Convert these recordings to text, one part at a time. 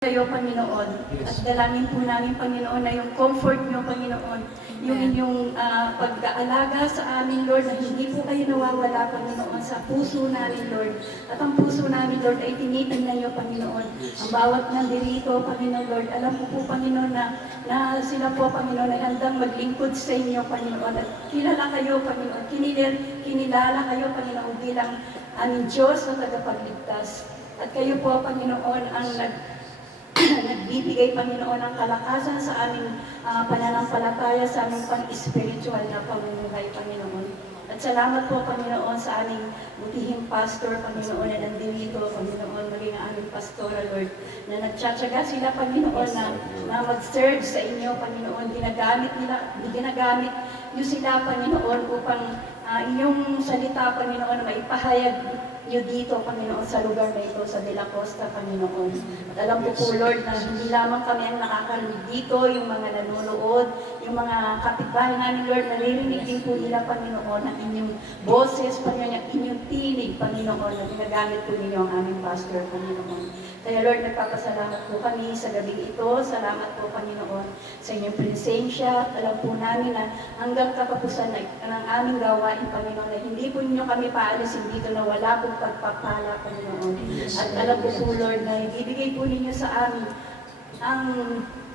Kayo, Panginoon, at dalangin po namin, Panginoon, na yung comfort nyo, Panginoon, yung inyong pag-aalaga sa amin, Lord, na hindi po kayo nawawala, Panginoon, sa puso namin, Lord. At ang puso namin, Lord, ay tinitingnan nyo, Panginoon. Ang bawat nandirito, Panginoon, Lord, alam ko po, Panginoon, na sila po, Panginoon, ay handang maglingkod sa inyo, Panginoon. At kilala kayo, Panginoon, kinilala kayo, Panginoon, bilang aming Diyos na tagapagligtas. At kayo po, Panginoon, ang nagbibigay, Panginoon, ng kalakasan sa aming pananampalataya, sa aming pang-spiritual na pamumuhay, Panginoon. At salamat po, Panginoon, sa aming butihing pastor, Panginoon, na nandito, Panginoon, maging aming pastora, Lord, na nagtsatsaga sila, Panginoon, na mag-serve sa inyo, Panginoon. Ginagamit nyo sila, Panginoon, upang inyong salita, Panginoon, maipahayag nyo dito, Panginoon, sa lugar na ito, sa De La Costa, Panginoon. At alam ko po, Lord, na hindi lamang kami ang nakakarinig dito, yung mga nanonood, yung mga kapitbahay namin, Lord, naririnig din po nila, Panginoon, ang inyong boses, Panginoon, ang inyong tinig, Panginoon, na ginagamit po ninyo ang aming pastor, Panginoon. Kaya, Lord, nagpapasalamat po kami sa gabing ito. Salamat po, Panginoon, sa inyong presensya. Alam po namin na hanggang katapusan ng aming gawain, Panginoon, na hindi po ninyo kami paalisin dito na wala pong pagpapala, Panginoon. At alam po po, Lord, na ibibigay po ninyo sa amin ang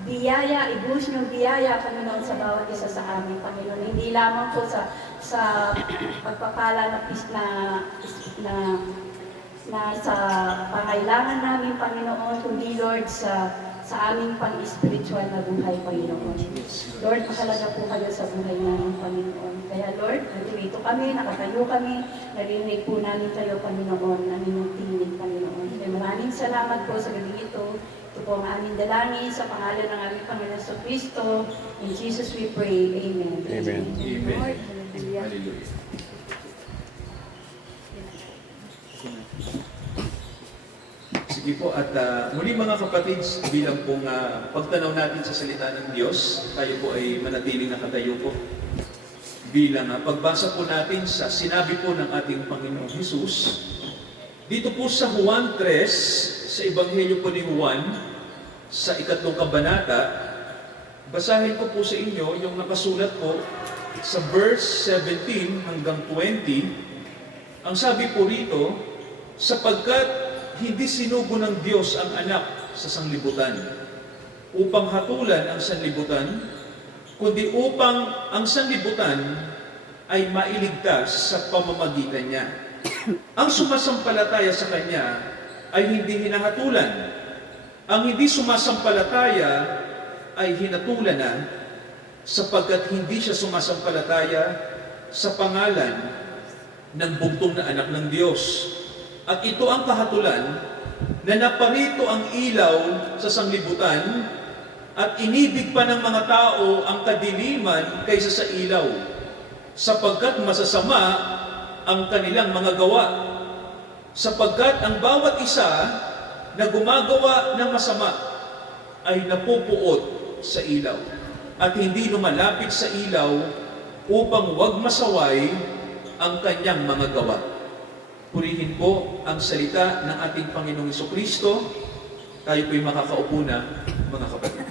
biyaya, ibuhos niyong biyaya, Panginoon, sa bawat isa sa amin, Panginoon. Hindi lamang po sa pagpapala na sa pangailangan namin, Panginoon, kundi, Lord, sa aming pang-spiritual na buhay, Panginoon. Lord, mahalaga po kayo sa buhay namin, Panginoon. Kaya, Lord, nandito kami, nakatayo kami, narinig po namin kayo, Panginoon, ang inyong tinig, Panginoon. Kaya maraming salamat po sa gabi ito. Ito po ang aming dalangin sa pangalan ng aming Panginoon sa Kristo. In Jesus we pray. Amen. Amen. Lord, Hallelujah. Sige po, at muli mga kapatid, bilang pong pagtanaw natin sa salita ng Diyos, tayo po ay manatiling nakatayo po. Bilang pagbasa po natin sa sinabi po ng ating Panginoong Hesus, dito po sa Juan 3, sa Ebanghelyo po ni Juan, sa 3 kabanata, basahin ko po sa inyo yung nakasulat po sa verse 17 hanggang 20. Ang sabi po rito, sapagkat hindi sinugo ng Diyos ang anak sa sanglibutan upang hatulan ang sanlibutan, kundi upang ang sanlibutan ay mailigtas sa pamamagitan niya. Ang sumasampalataya sa Kanya ay hindi hinahatulan. Ang hindi sumasampalataya ay hinatulan na, sapagkat hindi siya sumasampalataya sa pangalan ng bugtong na anak ng Diyos. At ito ang kahatulan, na naparito ang ilaw sa sanglibutan at inibig pa ng mga tao ang kadiliman kaysa sa ilaw, sapagkat masasama ang kanilang mga gawa. Sapagkat ang bawat isa na gumagawa ng masama ay napupuot sa ilaw at hindi lumalapit sa ilaw upang wag masaway ang kanyang mga gawa. Purihin po ang salita ng ating Panginoong Jesucristo. Tayo po'y makakaupo na, mga kapatid.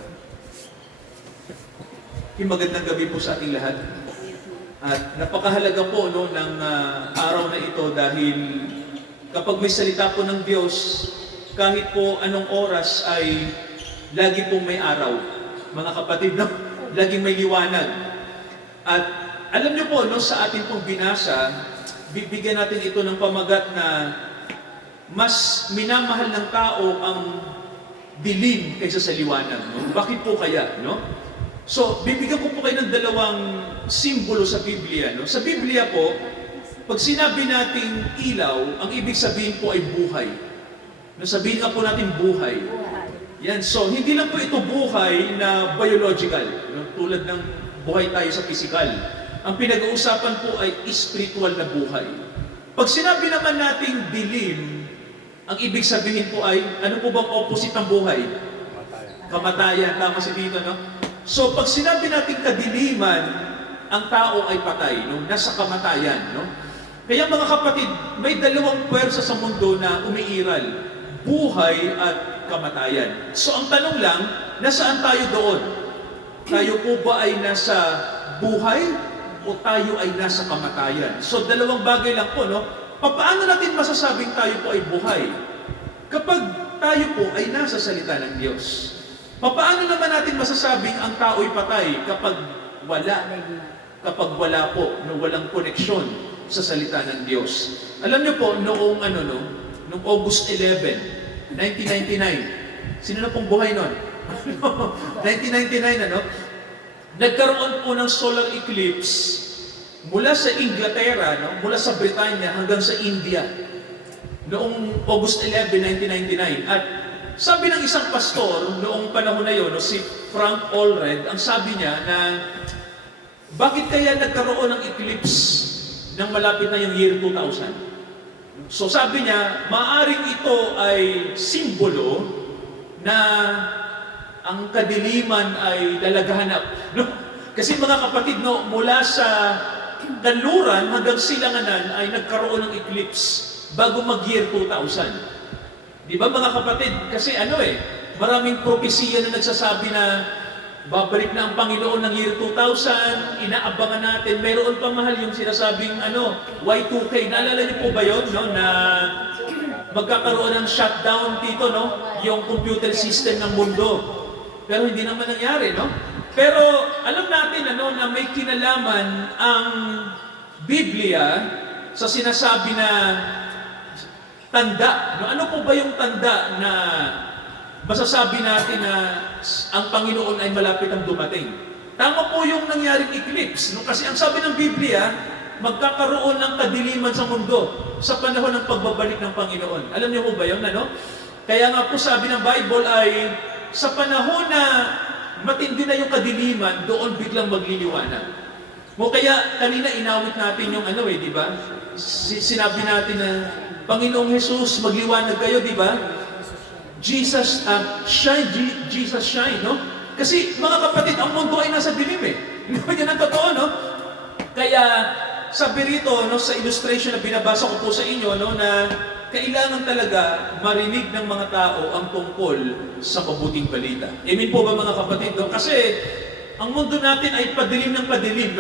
Magandang gabi po sa ating lahat. At napakahalaga po ng araw na ito dahil kapag may salita po ng Diyos, kahit po anong oras ay lagi pong may araw. Mga kapatid, no? Laging may liwanag. At alam niyo po, sa ating pong binasa, bibigyan natin ito ng pamagat na mas minamahal ng tao ang dilim kaysa sa liwanag. No? Bakit po kaya? No? So, bibigyan ko po kayo ng dalawang simbolo sa Biblia. No? Sa Biblia po, pag sinabi nating ilaw, ang ibig sabihin po ay buhay. No, sabihin nga po natin buhay. Yan. So, hindi lang po ito buhay na biological. No? Tulad ng buhay tayo sa physical. Ang pinag-uusapan po ay spiritual na buhay. Pag sinabi naman nating dilim, ang ibig sabihin po ay, ano po bang opposite ng buhay? Kamatayan. Tama si dito, no? So, pag sinabi nating kadiliman, ang tao ay patay, no? Nasa kamatayan, no? Kaya mga kapatid, may dalawang puwersa sa mundo na umiiral. Buhay at kamatayan. So ang tanong lang, nasaan tayo doon? Tayo po ba ay nasa buhay o tayo ay nasa kamatayan? So dalawang bagay lang po, no? Paano natin masasabing tayo po ay buhay? Kapag tayo po ay nasa salita ng Diyos. Paano naman natin masasabing ang tao'y patay kapag wala po, no, walang koneksyon sa salita ng Diyos? Alam niyo po, noong August 11, 1999, sino na pong buhay noon? 1999, nagkaroon po ng solar eclipse mula sa Inglaterra, mula sa Britanya hanggang sa India, noong August 11, 1999. At sabi ng isang pastor noong panahon na yun, si Frank Allred, ang sabi niya na bakit kaya nagkaroon ng eclipse nang malapit na yung year 2000? So sabi niya, maaring ito ay simbolo na ang kadiliman ay lalaghanap. No? Kasi mga kapatid, mula sa kanluran hanggang silanganan ay nagkaroon ng eclipse bago mag-year 2000. Di ba mga kapatid? Kasi maraming propesiya na nagsasabi na babalik na ang Panginoon ng year 2000, inaabangan natin. Meron pa mahal yung sinasabing Y2K. Naalala niyo po ba yun? Na magkakaroon ng shutdown dito, yung computer system ng mundo. Pero hindi naman nangyari, Pero alam natin na may kinalaman ang Biblia sa sinasabi na tanda. Ano po ba yung tanda na masasabi natin na ang Panginoon ay malapit ang dumating? Tama po yung nangyaring eclipse. Kasi ang sabi ng Biblia, magkakaroon ng kadiliman sa mundo sa panahon ng pagbabalik ng Panginoon. Alam niyo po ba yun? Kaya nga po sabi ng Bible ay sa panahon na matindi na yung kadiliman, doon biglang magliliwanag. Kaya kanina inawit natin yung di ba? Sinabi natin na Panginoong Jesus, magliwanag kayo, di ba? Jesus shine, Jesus shine, Kasi mga kapatid, ang mundo ay nasa dilim Yan ang totoo, Kaya sabi rito, sa illustration na binabasa ko po sa inyo, na kailangan talaga marinig ng mga tao ang tungkol sa mabuting balita. Amen po ba mga kapatid? Kasi ang mundo natin ay padilim ng padilim,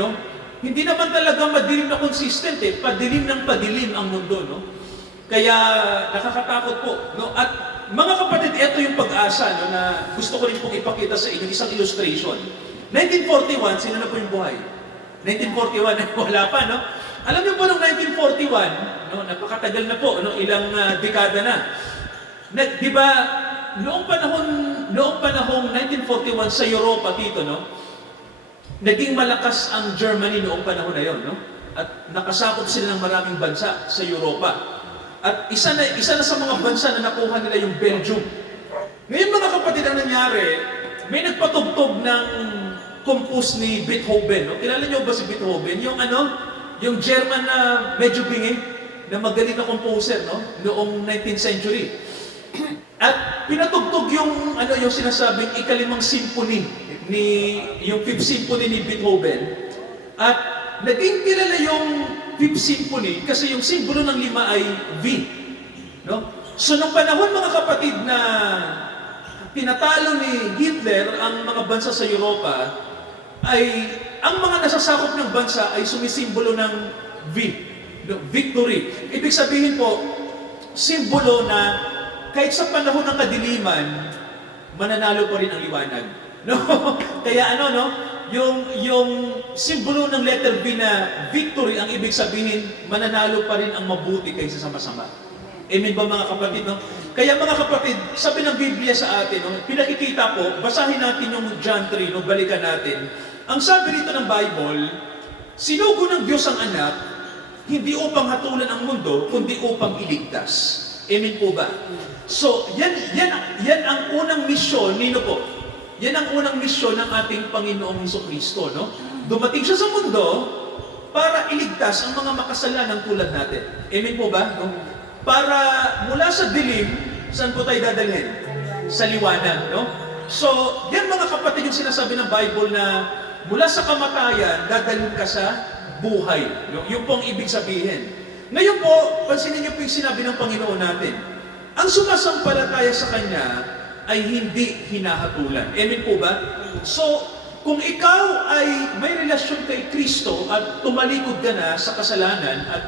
Hindi naman talaga madilim na consistent, padilim ng padilim ang mundo, Kaya nakakatakot po, At mga kapatid, ito yung pag-asa, na gusto ko rin pong ipakita sa inyo, isang illustration. 1941, sino na po yung buhay? 1941, wala pa, Alam niyo po, noong 1941, napakatagal na po, ilang dekada na. Di ba, noong panahong 1941 sa Europa dito, naging malakas ang Germany noong panahon na yon, At nakasakop sila ng maraming bansa sa Europa. At isa na sa mga bansa na nakuha nila yung Belgium. Ngayon mga kapatid, ang nangyari, may nagpatugtog ng compose ni Beethoven. Kilala niyo ba si Beethoven? Yung German na medyo bingi, na magaling na composer, noong 19th century. At pinatugtog yung sinasabing ikalimang symphony, yung 5th symphony ni Beethoven. At naging kilala yung 5th symphony kasi yung simbolo ng 5 ay V. So nung panahon mga kapatid na tinatalo ni Hitler ang mga bansa sa Europa, ay ang mga nasasakop ng bansa ay sumisimbolo ng V, victory. Ibig sabihin po, simbolo na kahit sa panahon ng kadiliman, mananalo pa rin ang liwanag. Kaya yung simbolo ng letter B na victory, ang ibig sabihin, mananalo pa rin ang mabuti kaysa sa masama. Amen ba mga kapatid? Kaya mga kapatid, sabi ng Biblia sa atin, pinakikita po, basahin natin yung John 3, balikan natin. Ang sabi rito ng Bible, sinugo ng Diyos ang anak, hindi upang hatulan ang mundo, kundi upang iligtas. Amen po ba? So, yan ang unang misyon, po? Yan ang unang misyon ng ating Panginoong Hesukristo, Dumating siya sa mundo para iligtas ang mga makasalanan tulad natin. Amen po ba? Para mula sa dilim, saan po tayo dadalhin? Sa liwanag, So, yan mga kapatid yung sinasabi ng Bible na mula sa kamatayan, dadalhin ka sa buhay. Yung pong ibig sabihin. Ngayon po, pansinin niyo po yung sinabi ng Panginoon natin. Ang sumasampalataya sa Kanya ay hindi hinahatulan. Amen po ba? So, kung ikaw ay may relasyon kay Kristo at tumalikod ka na sa kasalanan at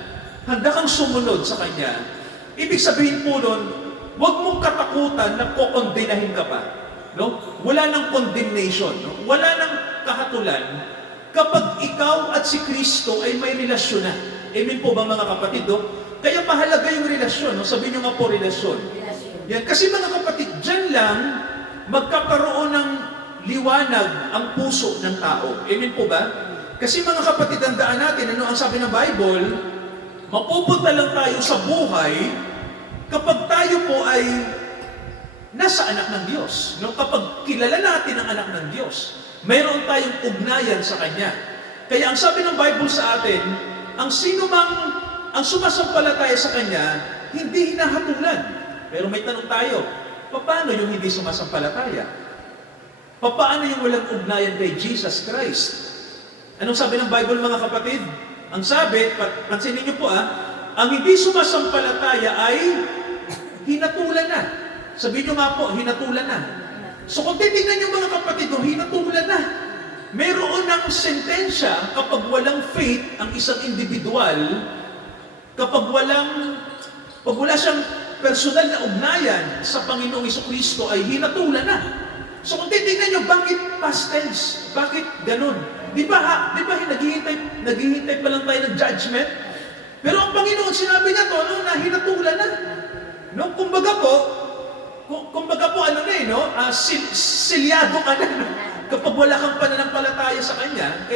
handa kang sumunod sa Kanya, ibig sabihin po nun, huwag mong katakutan na kokondinahin ka pa. No? Wala nang condemnation. No? Wala nang kahatulan kapag ikaw at si Kristo ay may relasyon na. Amen po ba mga kapatid? No? Kaya mahalaga yung relasyon. No? Sabihin nyo nga po relasyon. Yan. Kasi mga kapatid, dyan lang magkakaroon ng liwanag ang puso ng tao. Amen po ba? Kasi mga kapatid, tandaan natin, ano ang sabi ng Bible, mapupunta lang tayo sa buhay kapag tayo po ay nasa anak ng Diyos. No? Kapag kilala natin ang anak ng Diyos, mayroon tayong ugnayan sa Kanya. Kaya ang sabi ng Bible sa atin, ang sino mang ang sumasampalataya sa Kanya, hindi hinahatulan. Pero may tanong tayo, paano yung hindi sumasampalataya? Paano yung walang ugnayan kay Jesus Christ? Anong sabi ng Bible mga kapatid? Ang sabi, pansinin niyo po ang hindi sumasampalataya ay hinatulan na. Sabihin niyo nga po, hinatulan na. So kung titignan niyo mga kapatid, hinatulan na. Mayroon ng sentensya kapag walang faith ang isang individual, kapag wala siyang personal na ugnayan sa Panginoong Jesucristo ay hinatulan na. So kung titignan nyo, bakit past tense? Bakit ganun? Di ba naghihintay pa lang tayo ng judgment? Pero ang Panginoon, sinabi niya to, na hinatulan na. No? Kumbaga po, silyado ka na. No? Kapag wala kang pananampalataya sa Kanya,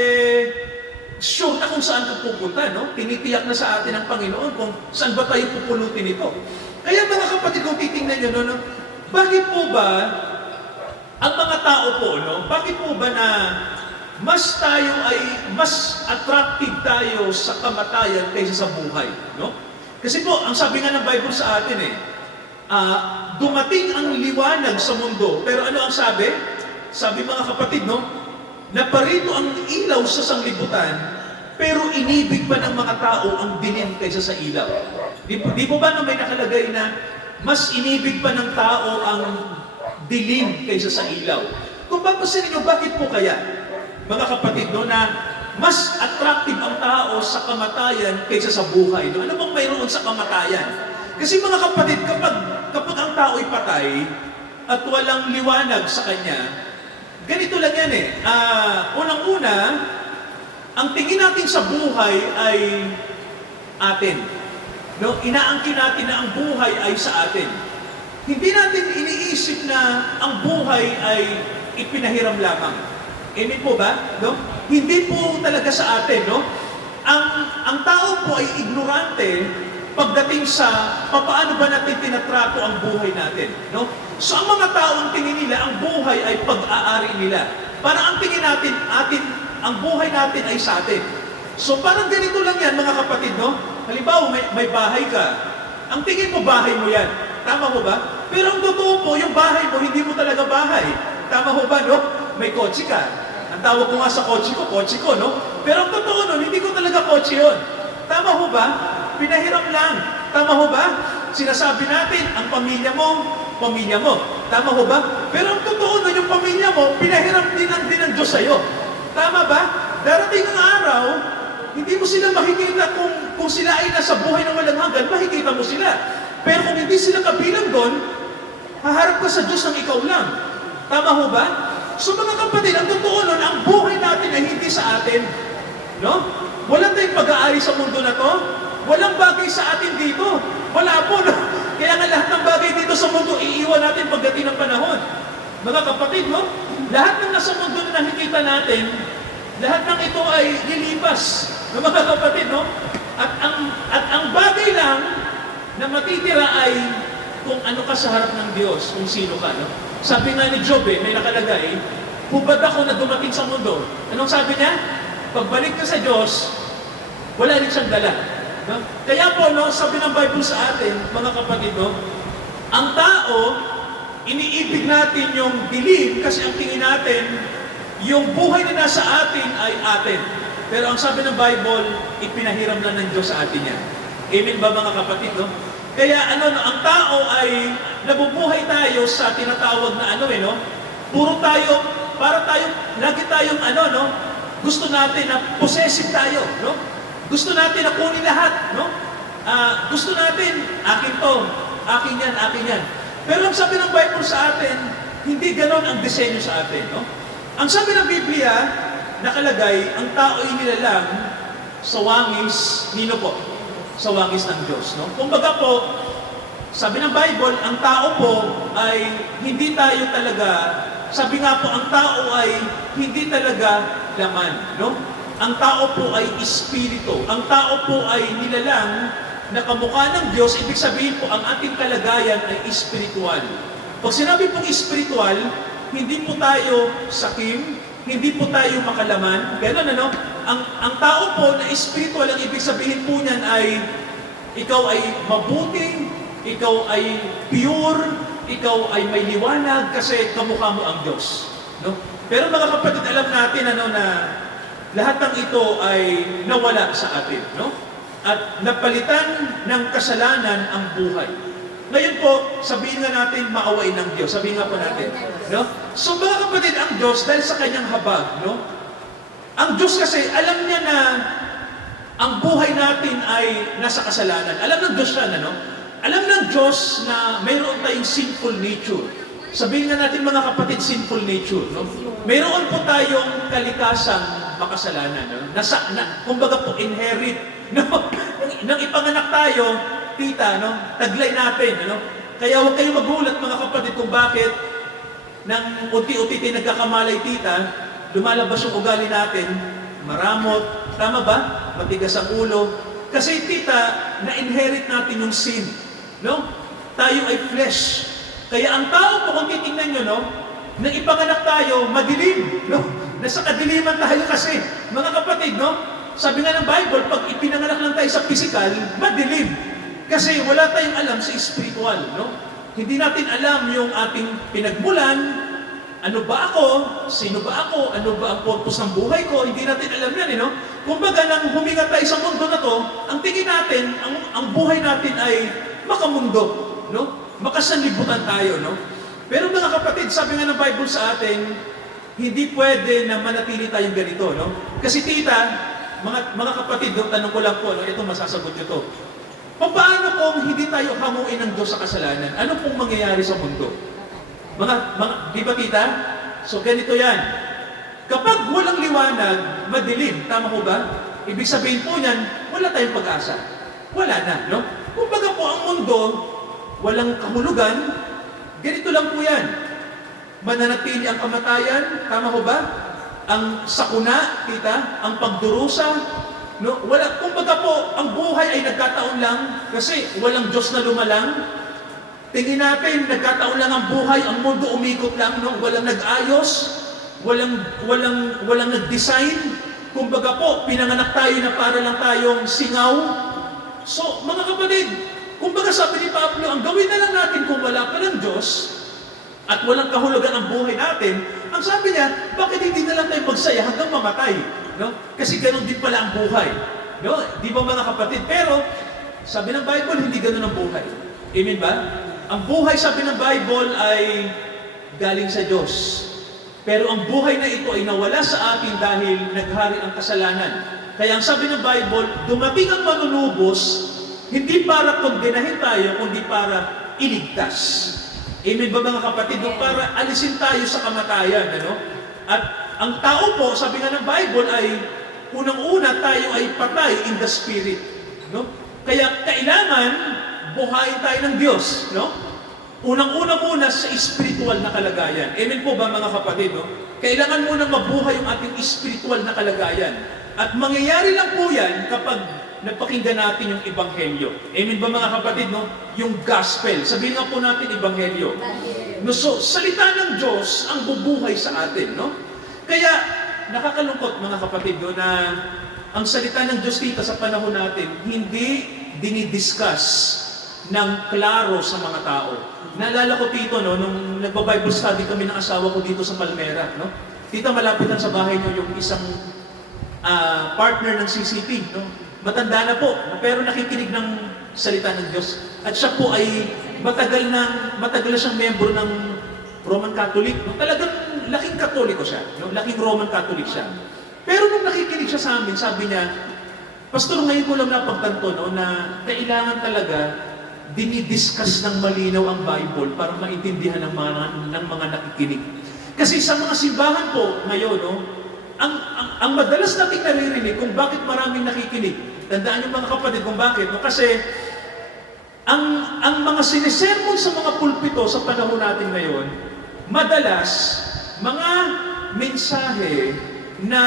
sure na kung saan ka pupunta, no? Tinitiyak na sa atin ng Panginoon kung saan ba tayo pupulutin ito. Kaya mga kapatid, kung titingnan nyo, no, bakit po ba ang mga tao po, no, bakit po ba na mas attractive tayo sa kamatayan kaysa sa buhay, no? Kasi po, ang sabi nga ng Bible sa atin dumating ang liwanag sa mundo, pero ano ang sabi? Sabi mga kapatid, no, naparito ang ilaw sa sanglibutan, pero inibig pa ng mga tao ang dilim kaysa sa ilaw. Di po ba no, may nakalagay na mas inibig pa ng tao ang dilim kaysa sa ilaw? Kung papasin niyo, bakit po kaya, mga kapatid, no, na mas attractive ang tao sa kamatayan kaysa sa buhay? No? Ano bang mayroon sa kamatayan? Kasi mga kapatid, kapag ang tao ay patay at walang liwanag sa kanya, ganito lang yan unang-una, ang tingin natin sa buhay ay atin. No? Inaangkin natin na ang buhay ay sa atin. Hindi natin iniisip na ang buhay ay ipinahiram lamang. Amen po ba? No? Hindi po talaga sa atin. No? Ang tao po ay ignorante pagdating sa paano ba natin tinatrato ang buhay natin. No? So ang mga tao ang tingin nila, ang buhay ay pag-aari nila. Parang ang tingin natin, ang buhay natin ay sa atin. So parang ganito lang yan mga kapatid, no? Halimbawa, may bahay ka. Ang tingin mo, bahay mo yan. Tama ho ba? Pero ang totoo po, yung bahay mo, hindi mo talaga bahay. Tama ho ba, no? May kotse ka. Ang tawag ko nga sa kotse ko, no? Pero ang totoo nun, hindi ko talaga kotse yun. Tama ho ba? Pinahiram lang. Tama ho ba? Sinasabi natin, ang pamilya mo. Tama ho ba? Pero ang totoo nun, yung pamilya mo, pinahiram din ng Diyos sa'yo. Tama ba? Darating ang araw, hindi mo sila makikita kung sila ay nasa buhay ng walang hanggan, makikita mo sila. Pero kung hindi sila kabilang doon, haharap ka sa Diyos ng ikaw lang. Tama ho ba? So mga kapatid, ang totoo nun, ang buhay natin ay hindi sa atin. No? Walang tayong pag-aari sa mundo na to. Walang bagay sa atin dito. Wala po. No? Kaya nga lahat ng bagay dito sa mundo, iiwan natin pagdating ng panahon. Mga kapatid, no? Lahat ng nasa mundo na nakikita natin, lahat ng ito ay lilipas. No, mga kapatid, no? At ang bagay lang na matitira ay kung ano ka sa harap ng Diyos, kung sino ka, no? Sabi nga ni Job, may nakalagay, hubad ako na dumating sa mundo. Anong sabi niya? Pagbalik ka sa Diyos, wala rin siyang dala. No? Kaya po, no, sabi ng Bible sa atin, mga kapatid, no, ang tao, iniibig natin yung dilim kasi ang tingin natin, yung buhay na nasa atin ay atin. Pero ang sabi ng Bible, ipinahiram lang ng Diyos sa atin yan. Amen ba mga kapatid, no? Kaya ang tao ay nabubuhay tayo sa tinatawag na no? Puro tayo, para tayo, lagi tayong gusto natin na possessive tayo, no? Gusto natin na kunin lahat, no? Gusto natin, akin to, akin yan. Pero ang sabi ng Bible sa atin, hindi ganon ang disenyo sa atin, no? Ang sabi ng Biblia, nakalagay, ang tao ay nilalang sa wangis, nino po? Sa wangis ng Diyos, no? Kumbaga po, sabi ng Bible, ang tao po ay hindi tayo talaga, sabi nga po, ang tao ay hindi talaga laman, no? Ang tao po ay espiritu. Ang tao po ay nilalang na kamukha ng Diyos. Ibig sabihin po, ang ating kalagayan ay espiritual. Pag sinabi pong espiritual, hindi po tayo sakim, hindi po tayo makalaman. Ganon, Ang tao po na espiritual, ang ibig sabihin po niyan ay ikaw ay mabuting, ikaw ay pure, ikaw ay may liwanag kasi kamukha mo ang Diyos. No? Pero mga kapatid, alam natin na lahat ng ito ay nawala sa atin. No? At napalitan ng kasalanan ang buhay. Ngayon po, sabihin nga natin maawain ng Diyos. Sabihin nga po natin. No? So mga kapatid, ang Diyos, dahil sa kanyang habag, no? Ang Diyos kasi, alam niya na ang buhay natin ay nasa kasalanan. Alam ng Diyos yan, Alam ng Diyos na mayroon tayong sinful nature. Sabihin nga natin mga kapatid, sinful nature. No? Mayroon po tayong kalikasang makasalanan. No? Kumbaga po, inherit. No? Nang ipanganak tayo, tita, taglay natin. Kaya huwag kayong magulat mga kapatid kung bakit nang unti-unti tayo nagkakamalay, tita, lumalabas yung ugali natin, maramot, tama ba? Matigas ang ulo. Kasi tita, na-inherit natin yung sin. No? Tayo ay flesh. Kaya ang tao po, kung titingnan nyo, nang ipanganak tayo, madilim. No? Nasa kadiliman tayo kasi. Mga kapatid, sabi nga ng Bible, pag ipinanganak lang tayo sa physical, madilim. Kasi wala tayong alam sa spiritual. No? Hindi natin alam yung ating pinagmulan, ano ba ako? Sino ba ako? Ano ba ang purpose ng buhay ko? Hindi natin alam yan, Kumbaga, nang huminga tayo sa mundo na to, ang tingin natin, ang buhay natin ay makamundo, makasanlibutan tayo, Pero mga kapatid, sabi nga ng Bible sa atin, hindi pwede na manatili tayong ganito, Kasi tita, mga kapatid, tanong ko lang po, ito masasagot nyo to. Paano kung hindi tayo hamuin ng Diyos sa kasalanan? Ano pong mangyayari sa mundo? Di ba tita? So ganito yan. Kapag walang liwanag, madilim, tama ko ba? Ibig sabihin po niyan, wala tayong pag-asa. Wala na, Kumbaga po ang mundo, walang kahulugan, ganito lang po yan. Mananatili ang kamatayan, tama ko ba? Ang sakuna, tita, ang pagdurusa, kumbaga po, ang buhay ay nagkataon lang kasi walang Diyos na lumalang. Tingin natin, nagkataon lang ang buhay, ang mundo umikot lang, walang nag-ayos, walang nag-design. Kumbaga po, pinanganak tayo na para lang tayong singaw. So, mga kapatid, kumbaga sabi ni Pablo, ang gawin na lang natin kung wala pa ng Diyos at walang kahulugan ang buhay natin, ang sabi niya, bakit hindi na lang tayo magsaya hanggang mamatay? Kasi ganun din pala ang buhay. Di ba mga kapatid? Pero, sabi ng Bible, hindi ganun ang buhay. Amen ba? Ang buhay, sabi ng Bible, ay galing sa Diyos. Pero ang buhay na ito ay nawala sa atin dahil naghari ang kasalanan. Kaya ang sabi ng Bible, dumating ang manunubos, hindi para kondenahin tayo, kundi para iligtas. Amen ba mga kapatid? Para alisin tayo sa kamatayan. At ang tao po, sabi nga ng Bible, ay unang-una tayo ay patay in the spirit. Kaya kailangan buhayin tayo ng Diyos, Unang-una muna sa spiritual na kalagayan. Amen po ba mga kapatid, Kailangan muna mabuhay yung ating spiritual na kalagayan. At mangyayari lang po yan kapag napakinggan natin yung Ebanghelyo. Amen ba mga kapatid, Yung gospel. Sabihin nga po natin Ebanghelyo. So, salita ng Diyos ang bubuhay sa atin, Kaya, nakakalungkot mga kapatid, na ang salita ng Diyos dito sa panahon natin, hindi dinidiscuss ng klaro sa mga tao. Naalala ko dito, nung nagpa-Bible study kami ng asawa ko dito sa Palmera, Tita, malapit lang sa bahay niyo yung isang partner ng CCP, Matanda na po, pero nakikinig ng salita ng Diyos. At siya po ay matagal na siyang membro ng Roman Catholic. No? Talagang laking Katoliko siya. No? Laking Roman Catholic siya. Pero nung nakikinig siya sa amin, sabi niya, Pastor, ngayon ko lang napagtanto no, na kailangan talaga dinidiscuss ng malinaw ang Bible para maintindihan ng mga nakikinig. Kasi sa mga simbahan po ngayon, no, ang madalas nating naririnig kung bakit maraming nakikinig. Tandaan yung mga kapatid kung bakit. No? Kasi ang mga sinisermon sa mga pulpito sa panahon natin ngayon, madalas mga mensahe na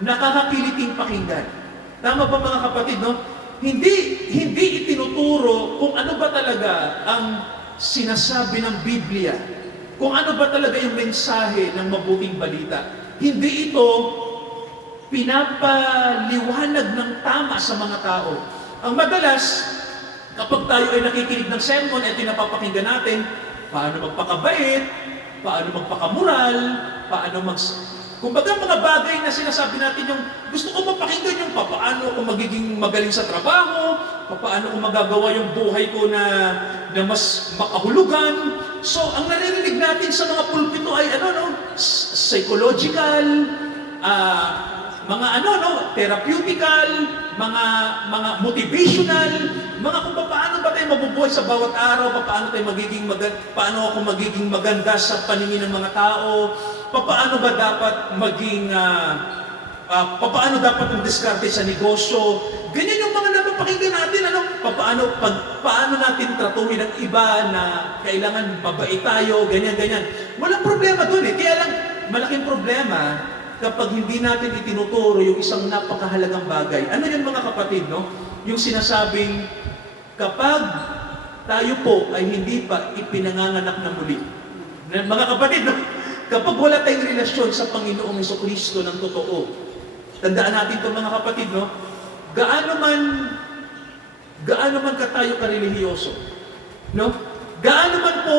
nakakakiliting pakinggan. Tama ba mga kapatid, no? Hindi itinuturo kung ano ba talaga ang sinasabi ng Biblia. Kung ano ba talaga yung mensahe ng mabuting balita. Hindi ito pinapaliwanag ng tama sa mga tao. Ang madalas, kapag tayo ay nakikinig ng sermon, ito yung napapakinggan natin, paano magpakabait, paano magpakamoral, kumbaga mga bagay na sinasabi natin yung gusto ko mapakinggan yung paano ako magiging magaling sa trabaho, paano ko magagawa yung buhay ko na mas makahulugan. So, ang naririnig natin sa mga pulpito ay psychological, mga therapeutical, mga motivational, mga kung paano ba tayo mabubuhay sa bawat araw, paano ako magiging maganda sa paningin ng mga tao, paano ba dapat paano dapat diskarte sa negosyo. Ganyan yung mga napapakinggan natin, paano natin tratuhin ang iba na kailangan mabait tayo, ganyan. Walang problema doon eh. Kaya lang, malaking problema kapag hindi natin itinuturo yung isang napakahalagang bagay. Ano yun mga kapatid, no? Yung sinasabing, kapag tayo po ay hindi pa ipinanganganak na muli. Mga kapatid, no? Kapag wala tayong relasyon sa Panginoong Jesucristo ng totoo, tandaan natin ito mga kapatid, no? Gaano man ka tayo karelihiyoso, no? Gaano man po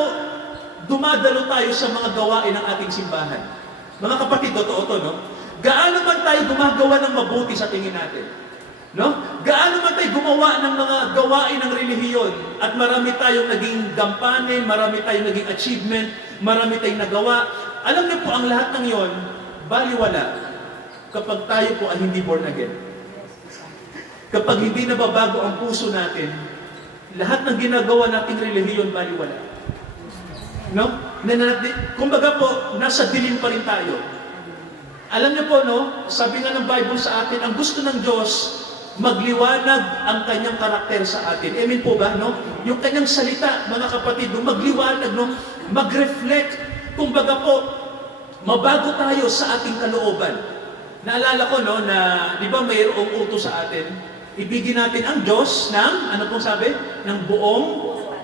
dumadalo tayo sa mga gawain ng ating simbahan. Mga kapatid, totoo to, no? Gaano man tayo gumagawa ng mabuti sa tingin natin, no? Gaano man tayo gumawa ng mga gawain ng relihiyon at marami tayong naging gampanin, marami tayong naging achievement, marami tayong nagawa. Alam niyo po, ang lahat ng yon, baliwala kapag tayo po ay hindi born again. Kapag hindi nababago ang puso natin, lahat ng ginagawa nating relihiyon, baliwala. No? Kumbaga po, nasa dilim pa rin tayo. Alam niyo po, no? Sabi nga ng Bible sa atin, ang gusto ng Diyos, magliwanag ang kanyang karakter sa atin. Amen po ba, no? Yung kanyang salita, mga kapatid, no? Magliwanag, no? Mag-reflect. Kumbaga po, mabago tayo sa ating kalooban. Naalala ko, no, na, di ba mayroong utos sa atin, ibigin natin ang Diyos ng, ano pong sabi? Ng buong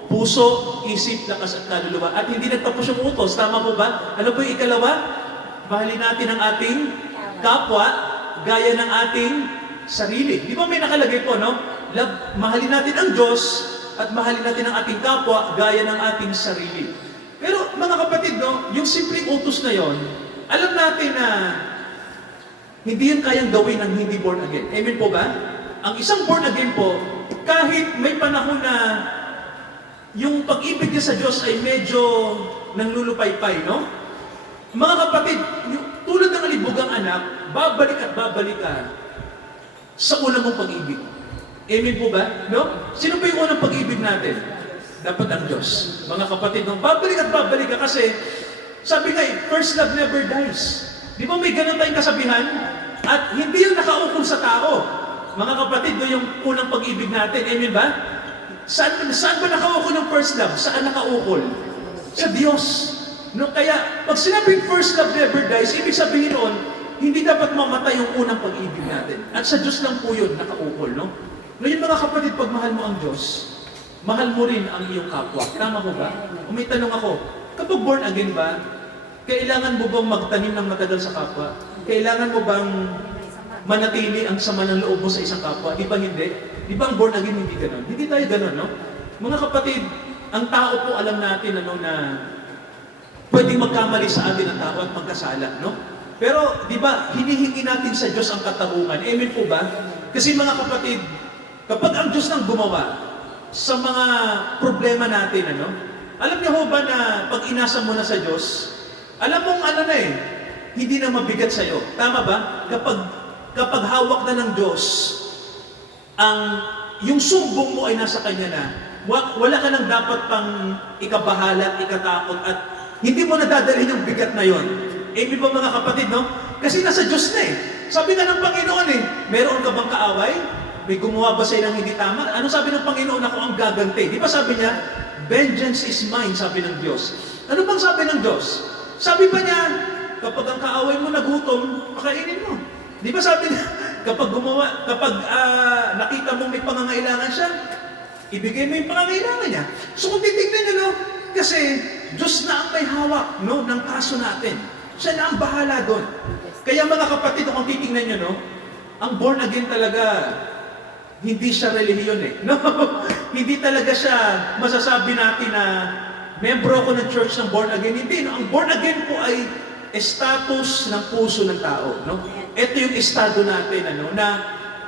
puso, isip, lakas at kaluluwa. At hindi nagtapos yung utos. Tama po ba? Ano po yung ikalawa? Mahalin natin ang ating kapwa, gaya ng ating sarili. Di ba may nakalagay po, no? Mahalin natin ang Diyos at mahalin natin ang ating kapwa, gaya ng ating sarili. Pero mga kapatid, no, yung simpleng utos na yon, alam natin na hindi yun kayang gawin ng hindi born again. Amen po ba? Ang isang born again po, kahit may panahon na yung pag-ibig niya sa Diyos ay medyo nanglulupaypay, no? Mga kapatid, tulad ng alibugang anak, babalik at babalik ka sa unang mong pag-ibig. Amen po ba? No? Sino ba yung unang pag-ibig natin? Dapat ang Diyos. Mga kapatid, nung babalik at babalik ka kasi, sabi nga first love never dies. Di ba may ganun tayong kasabihan? At hindi yung nakaukol sa tao. Mga kapatid, no, yung unang pag-ibig natin. Amen ba? Saan ba nakaukol ng first love? Saan nakaukol? Sa Diyos. No, kaya, pag sinabing first love never dies, ibig sabihin noon, hindi dapat mamatay yung unang pag-ibig natin. At sa Diyos lang po yun nakaukol, no? Ngayon mga kapatid, pag mahal mo ang Diyos, mahal mo rin ang iyong kapwa. Tama ko ba? Kung may tanong ako, kapag born again ba, kailangan mo bang magtanim ng matagal sa kapwa? Kailangan mo bang manatili ang sama ng loob mo sa isang kapwa? Di ba hindi? Di ba ang born again hindi ganon? Hindi tayo ganon, no? Mga kapatid, ang tao po alam natin na pwedeng magkamali sa atin ang tao at magkasala, no? Pero, di ba, hinihingi natin sa Diyos ang katarungan. Amen po ba? Kasi mga kapatid, kapag ang Diyos nang gumawa, sa mga problema natin, ano? Alam niyo ho ba na pag inasa mo na sa Diyos, alam mong ano na eh, hindi na mabigat sa'yo. Tama ba? Kapag hawak na ng Diyos, yung sumbong mo ay nasa Kanya na, wala ka nang dapat pang ikabahala at ikatakot at hindi mo nadadalhin yung bigat na yon. Amen ba mga kapatid, no? Kasi nasa Diyos na eh. Sabi nga ng Panginoon eh, meron ka bang kaaway? May gumawa ba sa'yo ng hindi tama? Ano sabi ng Panginoon? Ako ang gaganti. Di ba sabi niya, vengeance is mine, sabi ng Diyos. Ano bang sabi ng Diyos? Sabi pa niya, kapag ang kaaway mo nagutom, pakainin mo. Di ba sabi niya, kapag nakita mo may pangangailangan siya, ibigay mo yung pangangailangan niya. So kung titignan niyo, no, kasi Diyos na ang may hawak, no, ng kaso natin. Siya na ang bahala doon. Kaya mga kapatid, kung titignan niyo, no, ang born again talaga, hindi siya relihiyon eh. No? Hindi talaga siya masasabi natin na membro ako ng church ng born again. Hindi, no? Ang born again po ay status ng puso ng tao. No? Ito yung estado natin, ano, na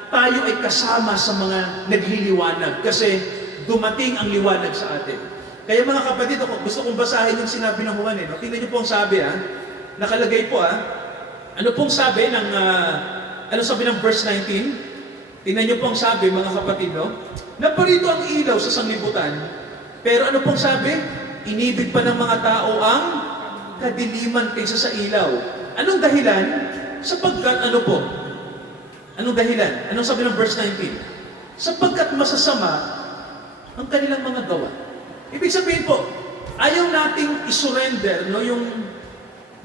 tayo ay kasama sa mga nagliliwanag kasi dumating ang liwanag sa atin. Kaya mga kapatid, ako, gusto kong basahin yung sinabi ng Juan. No? Tingnan niyo po ang sabi, nakalagay po, ano pong sabi ng, ano sabi ng verse 19? Tingnan niyo po ang sabi, mga kapatid, no? Naparito ang ilaw sa sanglibutan, pero ano pong sabi? Inibig pa ng mga tao ang kadiliman kaysa sa ilaw. Anong dahilan? Sapagkat ano po? Anong dahilan? Anong sabi ng verse 19? Sapagkat masasama ang kanilang mga gawa. Ibig sabihin po, ayaw nating isurrender, no, yung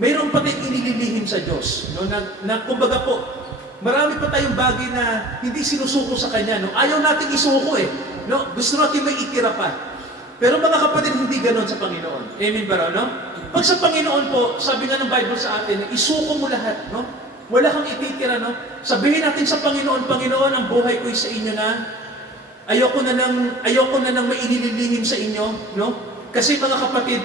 mayroon pa tayong inililihim sa Diyos, no, na kumbaga po, marami pa tayong bagay na hindi sinusuko sa Kanya, no? Ayaw nating isuko eh, no? Gusto natin may itira pa. Pero mga kapatid, hindi ganon sa Panginoon. Amen ba raw, no? Pag sa Panginoon po, sabi nga ng Bible sa atin, isuko mo lahat, no? Wala kang ititira, no? Sabihin natin sa Panginoon, Panginoon, ang buhay ko'y sa inyo na. Ayoko na nang may inililihim sa inyo, no? Kasi mga kapatid,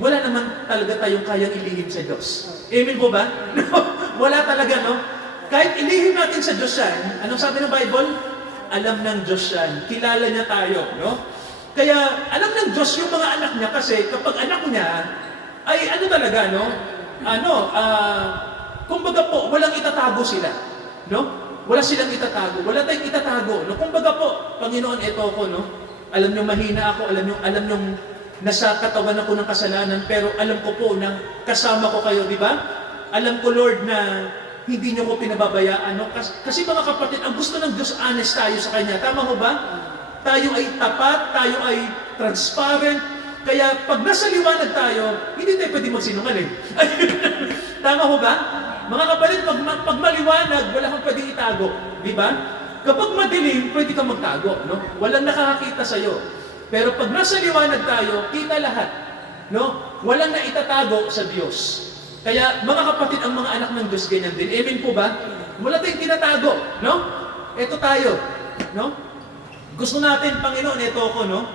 wala naman talaga tayong kayang ilihim sa Diyos. Amen po ba? No? Wala talaga, no? Kahit ilihim natin sa Diyos yan, anong sabi ng Bible? Alam ng Diyos yan. Kilala niya tayo, no? Kaya, alam ng Diyos yung mga anak niya kasi kapag anak niya, ay ano talaga, no? Kumbaga po, walang itatago sila, no? Wala silang itatago. Wala tayong itatago, no? Kumbaga po, Panginoon, eto ko, no? Alam niyo mahina ako, alam niyo nasa katawan ako ng kasalanan, pero alam ko po na kasama ko kayo, di ba? Alam ko, Lord, na hindi niyo ko pinababayaan. No? Kasi mga kapatid, ang gusto ng Diyos, honest tayo sa Kanya. Tama ho ba? Tayo ay tapat, tayo ay transparent. Kaya pag nasa liwanag tayo, hindi tayo pwede magsinungaling. Tama ho ba? Mga kapatid, pag maliwanag, wala kang pwedeng itago. Di ba? Kapag madilim, pwede kang magtago. No? Walang nakakakita sa'yo. Pero pag nasa liwanag tayo, kita lahat. No? Walang naitatago sa Diyos. Kaya mga kapatid, ang mga anak ng Diyos ganyan din. Amen po ba? Wala tayong tinatago, no? Ito tayo, no? Gusto natin, Panginoon, ito ako, no?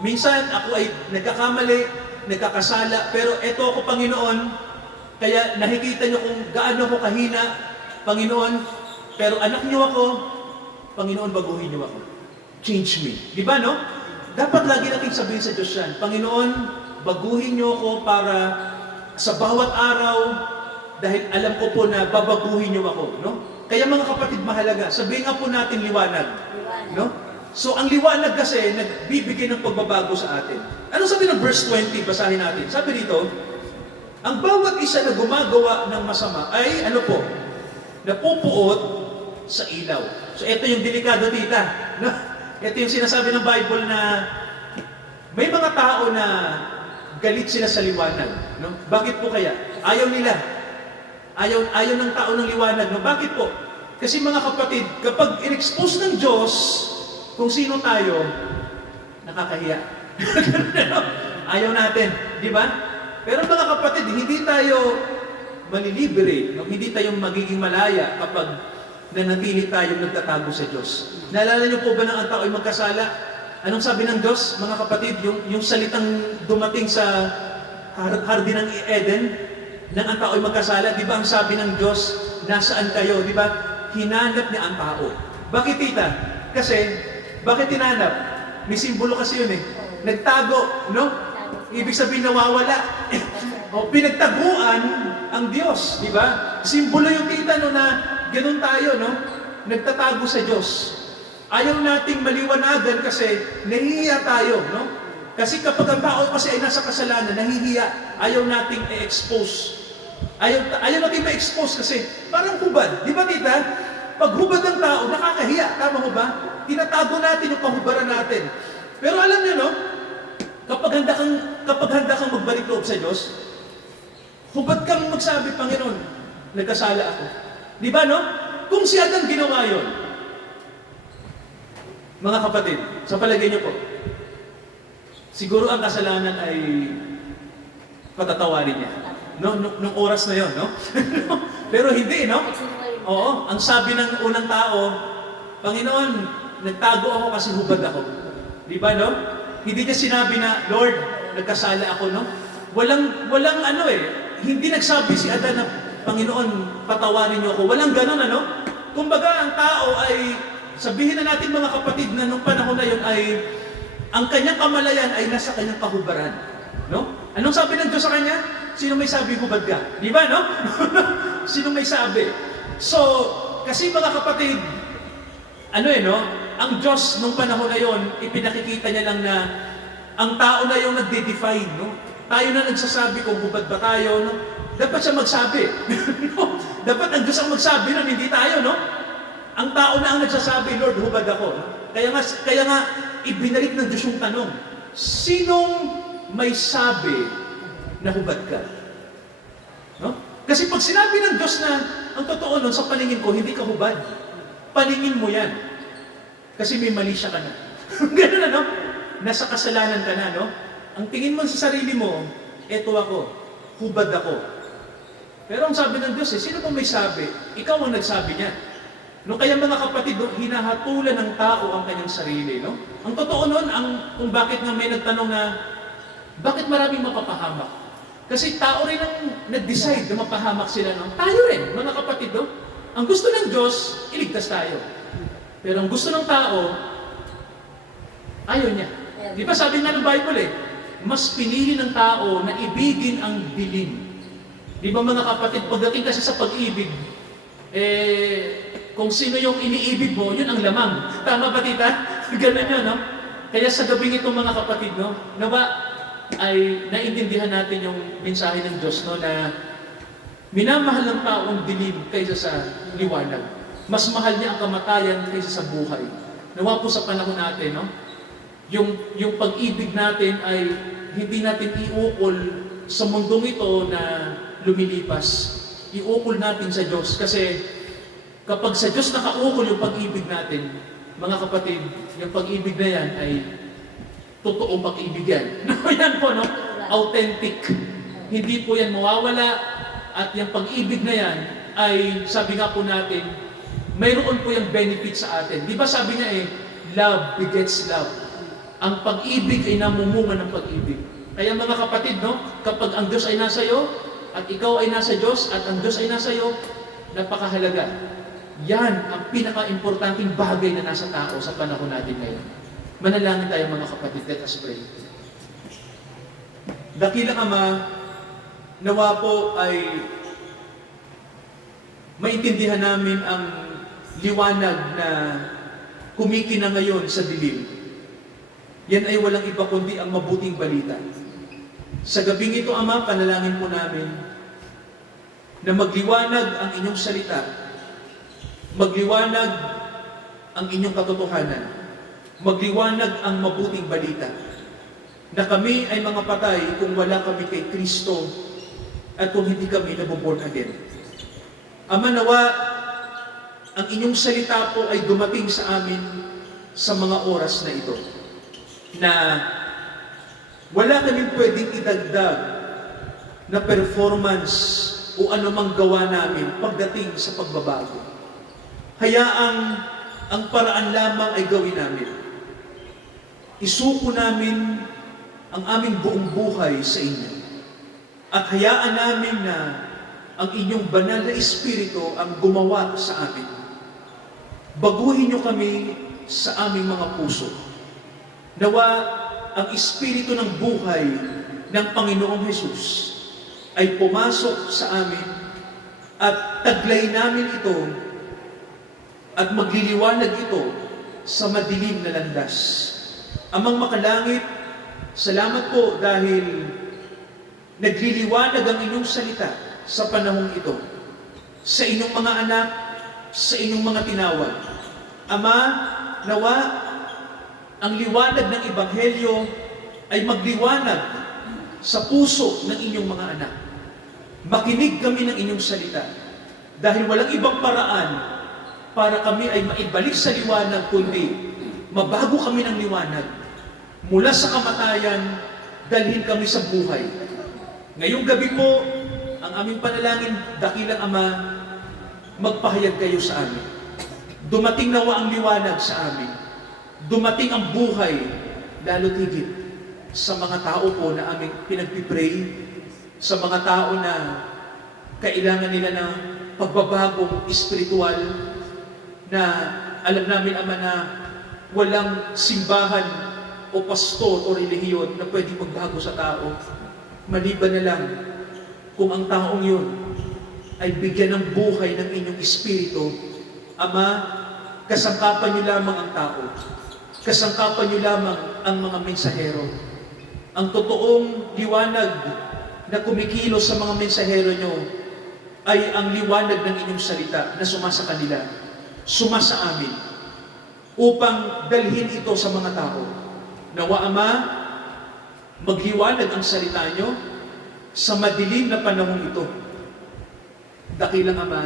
Minsan ako ay nagkakamali, nagkakasala, pero ito ako, Panginoon, kaya nakikita niyo kung gaano ako kahina, Panginoon, pero anak niyo ako, Panginoon, baguhin niyo ako. Change me. Di ba, no? Dapat lagi natin sabihin sa Diyos yan, Panginoon, baguhin niyo ako para sa bawat araw, dahil alam ko po na babaguhin niyo ako, no? Kaya mga kapatid, mahalaga, sabihin nga po natin liwanag, no? So, ang liwanag kasi, nagbibigay ng pagbabago sa atin. Ano sabi ng verse 20, basahin natin? Sabi dito, ang bawat isa na gumagawa ng masama ay, ano po, napupuot sa ilaw. So, ito yung delikado, tita, no? Ito yung sinasabi ng Bible na may mga tao na galit sila sa liwanag, no? Bakit po kaya? Ayaw nila. Ayaw ng tao ng liwanag, no? Bakit po? Kasi mga kapatid, kapag in-expose ng Diyos kung sino tayo, nakakahiya. Ayaw natin, di ba? Pero mga kapatid, hindi tayo malilibre, no? Hindi tayo magiging malaya kapag nanatili tayong nagtatago sa Diyos. Naalala niyo po ba na ang tao ay magkasala? Anong sabi ng Diyos, mga kapatid, yung salitang dumating sa Hardin ng Eden, nang ang tao ay magkasala, di ba ang sabi ng Diyos, nasaan kayo, di ba? Hinanap niya ang tao. Bakit tita? Kasi, bakit hinanap? May simbolo kasi yun eh. Nagtago, no? Ibig sabihin nawawala. O, pinagtaguan ang Diyos, di ba? Simbolo yung kita no, na ganun tayo, no? Nagtatago sa Diyos. Ayaw nating maliwanagan kasi nahihiya tayo, no? Kasi kapag ang tao kasi ay nasa kasalanan, nahihiya, ayaw nating i-expose. Ayaw nating ma-expose kasi parang hubad. Di ba, tita? Pag hubad ng tao, nakakahiya. Tama ho ba? Tinatago natin yung kahubaran natin. Pero alam niyo, no? Kapag handa kang magbalik loob sa Diyos, hubad kang magsabi, Panginoon, nagkasala ako. Di ba, no? Kung si Adan ginawa yun, mga kapatid, sa palagay niyo po, siguro ang kasalanan ay patatawarin niya. No? Nung oras na yon, no? Pero hindi, no? Oo, ang sabi ng unang tao, Panginoon, nagtago ako kasi hubad ako. Di ba, no? Hindi niya sinabi na, Lord, nagkasala ako, no? Walang ano eh, hindi nagsabi si Adan na, Panginoon, patawarin niyo ako. Walang ganun, ano? Kumbaga, ang tao ay, sabihin na natin mga kapatid na nung panahon na yun ay, ang kanyang kamalayan ay nasa kanyang kahubaran. No? Anong sabi ng Diyos sa kanya? Sino may sabi, hubad ka? Di ba, no? Sino may sabi? So, kasi mga kapatid, ano no? Ang Diyos nung panahon na yon, ipinakikita niya lang na ang tao na yung nagde-define, no? Tayo na nagsasabi kung hubad ba tayo, no? Dapat siya magsabi. No? Dapat ang Diyos ang magsabi nun, hindi tayo, no? Ang tao na ang nagsasabi, Lord, hubad ako. No? Kaya nga, ibinalik ng Diyos yung tanong, sinong may sabi na hubad ka? No? Kasi pag sinabi ng Diyos na, ang totoo nun, sa paningin ko, hindi ka hubad. Paningin mo yan. Kasi may mali siya ka na. Ganun na, no? Nasa kasalanan ka na, no? Ang tingin mo sa sarili mo, eto ako, hubad ako. Pero ang sabi ng Diyos, sino mo may sabi? Ikaw ang nagsabi niya. No, kaya mga kapatid, hinahatulan ng tao ang kanyang sarili. No? Ang totoo nun, kung bakit nga may nagtanong na, bakit maraming mapapahamak? Kasi tao rin ang nag-decide na mapahamak sila. No? Tayo rin, mga kapatid. No? Ang gusto ng Diyos, iligtas tayo. Pero ang gusto ng tao, ayaw niya. Di ba sabi nga ng Bible mas pinili ng tao na ibigin ang dilim. Di ba mga kapatid, pagdating kasi sa pag-ibig, kung sino yung iniibig mo, yun ang lamang. Tama ba, tita? Ganun yun, no? Kaya sa gabing ito, mga kapatid, no? Nawa ay naintindihan natin yung mensahe ng Diyos, no? Na minamahal ng taong dilim kaysa sa liwanag. Mas mahal niya ang kamatayan kaysa sa buhay. Nawa po sa panahon natin, no? Yung pag-ibig natin ay hindi natin iukol sa mundong ito na lumilipas. Iukol natin sa Diyos. Kasi kapag sa Diyos nakaukol yung pag-ibig natin, mga kapatid, yung pag-ibig na yan ay totoong pag-ibig yan. No, yan po, no? Authentic. Hindi po yan mawawala. At yung pag-ibig na yan ay, sabi nga po natin, mayroon po yung benefit sa atin. Di ba sabi niya love begets love. Ang pag-ibig ay namumunga ng pag-ibig. Kaya mga kapatid, no? Kapag ang Diyos ay nasa iyo, at ikaw ay nasa Diyos, at ang Diyos ay nasa iyo, napakahalaga. Yan ang pinaka-importanting bagay na nasa tao sa panahon natin ngayon. Manalangin tayo mga kapatid, let us pray. Dakilang Ama, nawa po ay maintindihan namin ang liwanag na kumikina ngayon sa dilim. Yan ay walang iba kundi ang mabuting balita. Sa gabing ito, Ama, panalangin po namin na magliwanag ang inyong salita, magliwanag ang inyong katotohanan, magliwanag ang mabuting balita, na kami ay mga patay kung wala kami kay Kristo at kung hindi kami nabuborn again. Ama, nawa ang inyong salita po ay dumating sa amin sa mga oras na ito, na wala kaming pwedeng idagdag na performance o anumang gawa namin pagdating sa pagbabago. Hayaang ang paraan lamang ay gawin namin. Isuko namin ang aming buong buhay sa inyo. At hayaan namin na ang inyong banal na Espiritu ang gumawa sa amin. Baguhin niyo kami sa aming mga puso. Nawa ang espiritu ng buhay ng Panginoong Hesus ay pumasok sa amin at taglay namin ito at magliliwanag ito sa madilim na landas. Amang makalangit, salamat po dahil nagliliwanag ang inyong salita sa panahong ito, sa inyong mga anak, sa inyong mga tinawag. Ama, nawa ang liwanag ng Ebanghelyo ay magliwanag sa puso ng inyong mga anak. Makinig kami ng inyong salita dahil walang ibang paraan para kami ay maibalik sa liwanag, kundi mabago kami ng liwanag. Mula sa kamatayan, dalhin kami sa buhay. Ngayong gabi po, ang aming panalangin, dakilang Ama, magpahayag kayo sa amin. Dumating nawa ang liwanag sa amin. Dumating ang buhay, lalo't higit sa mga tao po na aming pinagpipray, sa mga tao na kailangan nila ng pagbabagong espiritual, na alam namin, Ama, na walang simbahan o pastor o relihiyon na pwedeng magbago sa tao. Maliban na lang kung ang taong yun ay bigyan ng buhay ng inyong espiritu. Ama, kasangkapan niyo lamang ang tao. Kasangkapan niyo lamang ang mga mensahero. Ang totoong liwanag na kumikilos sa mga mensahero niyo ay ang liwanag ng inyong salita na sumasa kanila, sumasa amin, upang dalhin ito sa mga tao. Nawa, Ama, magliwanag ang salita niyo sa madilim na panahon ito. Dakilang Ama,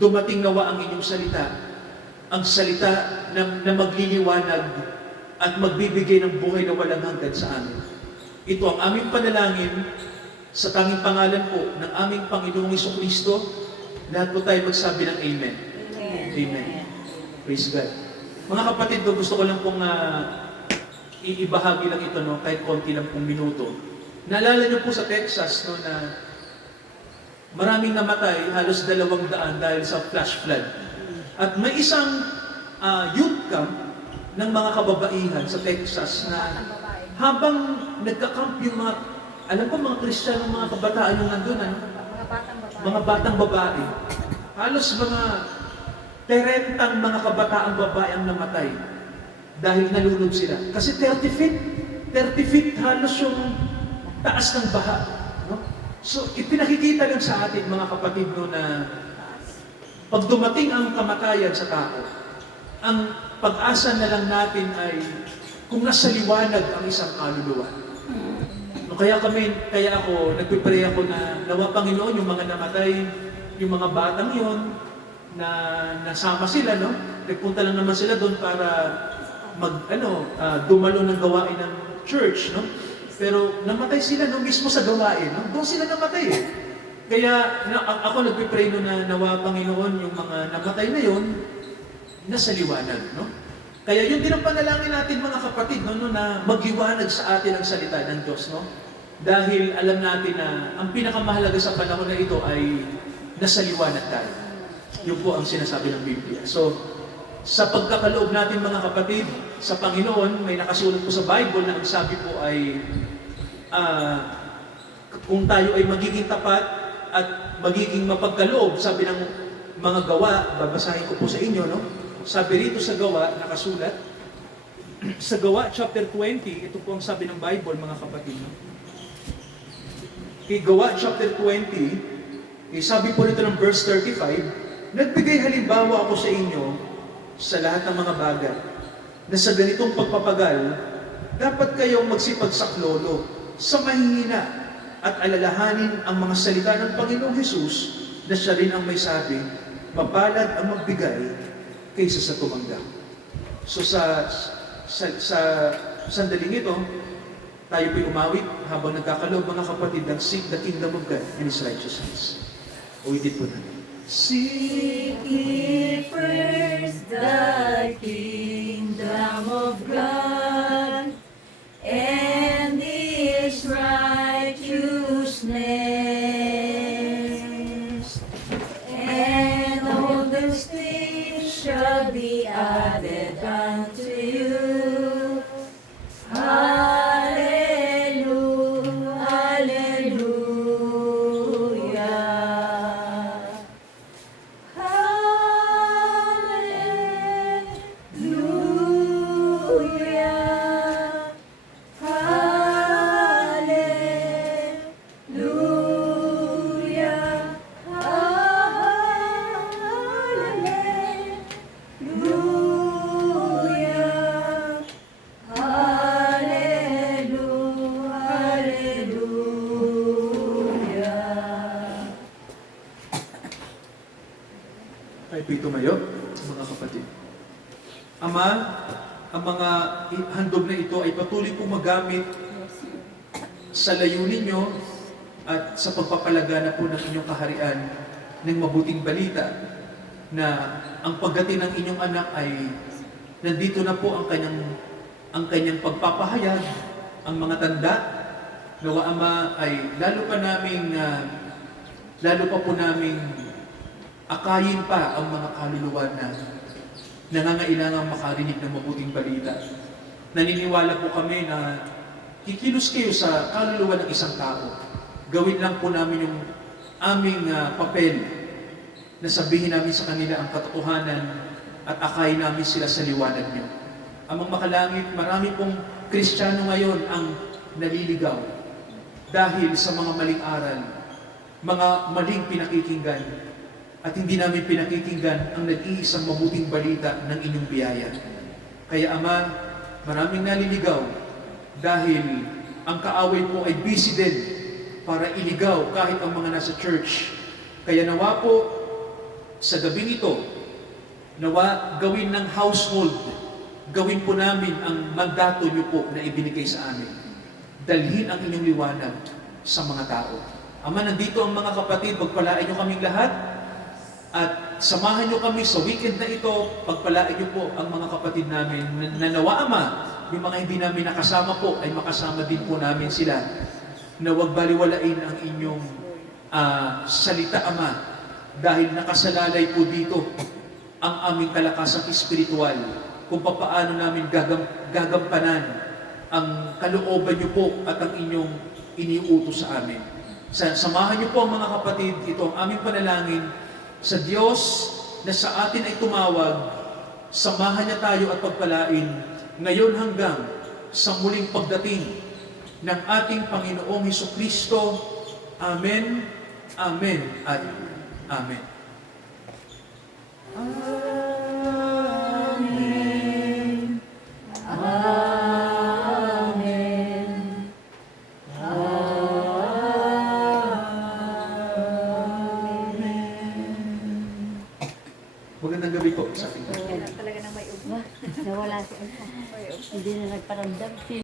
dumating nawa ang inyong salita, ang salita na magliliwanag at magbibigay ng buhay na walang hanggan sa amin. Ito ang aming panalangin sa tanging pangalan po ng aming Panginoong Jesucristo. Lahat po tayo magsabi ng Amen. Amen. Amen. Praise God. Mga kapatid, gusto ko lang pong iibahagi lang ito, no, kahit konti lang pong minuto. Naalala niyo po sa Texas, no, na maraming namatay, halos 200 dahil sa flash flood. At may isang youth camp ng mga kababaihan sa Texas na habang nagka-camp yung mga, alam ko mga Kristiyano, mga kabataan yung nandun, ano? Mga batang babae. Halos mga 30 mga kabataang babae ang namatay dahil nalunod sila. Kasi 30 feet halos yung taas ng baha. No? So, ipinakikita lang sa atin, mga kapatid, no, na pag dumating ang kamatayan sa tao, ang pag-asa na lang natin ay kung nasa liwanag ang isang kaluluwa. No, kaya ako, nagpipray ako na nawa Panginoon, yung mga namatay, yung mga batang yon na nasama sila, no? Nagpunta lang naman sila doon para dumalo ng gawain ng church, no? Pero namatay sila no mismo sa gawain, no? Doon sila namatay eh. Kaya ako nagpipray no na nawa Panginoon yung mga namatay na yon nasa liwanag, no? Kaya yun din ang panalangin natin, mga kapatid, no, na magliwanag sa atin ang salita ng Diyos, no? Dahil alam natin na ang pinakamahalaga sa panahon na ito ay nasa liwanag tayo. Yun po ang sinasabi ng Biblia. So, sa pagkakaloob natin, mga kapatid, sa Panginoon, may nakasulat po sa Bible na ang sabi po ay kung tayo ay magiging tapat at magiging mapagkaloob, sabi ng mga gawa, babasahin ko po sa inyo, no? Sabi rito sa gawa, nakasulat, sa gawa chapter 20, ito po ang sabi ng Bible, mga kapatid, no? Kay gawa chapter 20, sabi po rito ng verse 35, nagbigay halimbawa ako sa inyo sa lahat ng mga bagay na sa ganitong pagpapagal, dapat kayong magsipagsaklolo sa mahihina at alalahanin ang mga salita ng Panginoong Hesus na siya rin ang may sabi, mapalad ang magbigay kaysa sa tumanggap. So sa sandaling ito, tayo po'y umawit habang nagkakaloob, mga kapatid, ng seek the kingdom of God and His righteousness. Uwitin po natin. Seek ye first the kingdom of God and His righteousness, and all those things shall be added unto you. Tayo po'y tumayo, mga kapatid. Ama, ang mga handog na ito ay patuloy pong magamit sa layunin ninyo at sa pagpapalagana po ng inyong kaharian ng mabuting balita na ang pagdating ng inyong anak ay nandito na po ang kanyang pagpapahayag, ang mga tanda. Nawa Ama ay lalo pa po naming akayin pa ang mga kaluluwa na nangangailangang makarinig ng mabuting balita. Naniniwala po kami na kikilos kayo sa kaluluwa ng isang tao. Gawin lang po namin yung aming papel na sabihin namin sa kanila ang katotohanan at akayin namin sila sa liwanag niyo. Amang makalangit, marami pong Kristiyano ngayon ang naliligaw dahil sa mga maling aral, mga maling pinakikinggan, at hindi namin pinakikinggan ang nag-iisang mabuting balita ng inyong biyaya. Kaya Ama, maraming naliligaw dahil ang kaaway po ay busy din para iligaw kahit ang mga nasa church. Kaya nawa po, sa gabing ito, nawa gawin ng household, gawin po namin ang mandato niyo po na ibinigay sa amin. Dalhin ang inyong liwanag sa mga tao. Ama, nandito ang mga kapatid, pagpalain niyo kaming lahat. At samahan niyo kami sa weekend na ito, pagpalain niyo po ang mga kapatid namin na nawa Ama, yung mga hindi namin nakasama po, ay makasama din po namin sila. Na huwag baliwalain ang inyong salita, Ama, dahil nakasalalay po dito ang aming kalakasang espiritual, kung papaano namin gagampanan ang kalooban niyo po at ang inyong iniutos sa amin. Samahan niyo po ang mga kapatid, ito ang aming panalangin, sa Diyos na sa atin ay tumawag, samahan niya tayo at pagpalain ngayon hanggang sa muling pagdating ng ating Panginoong Hesukristo. Amen, Amen, at Amen. Amen. Amen. Magandang gabi po sa ating Talaga nang may ugma. Nawala si Alpha. Hindi na nagparamdam.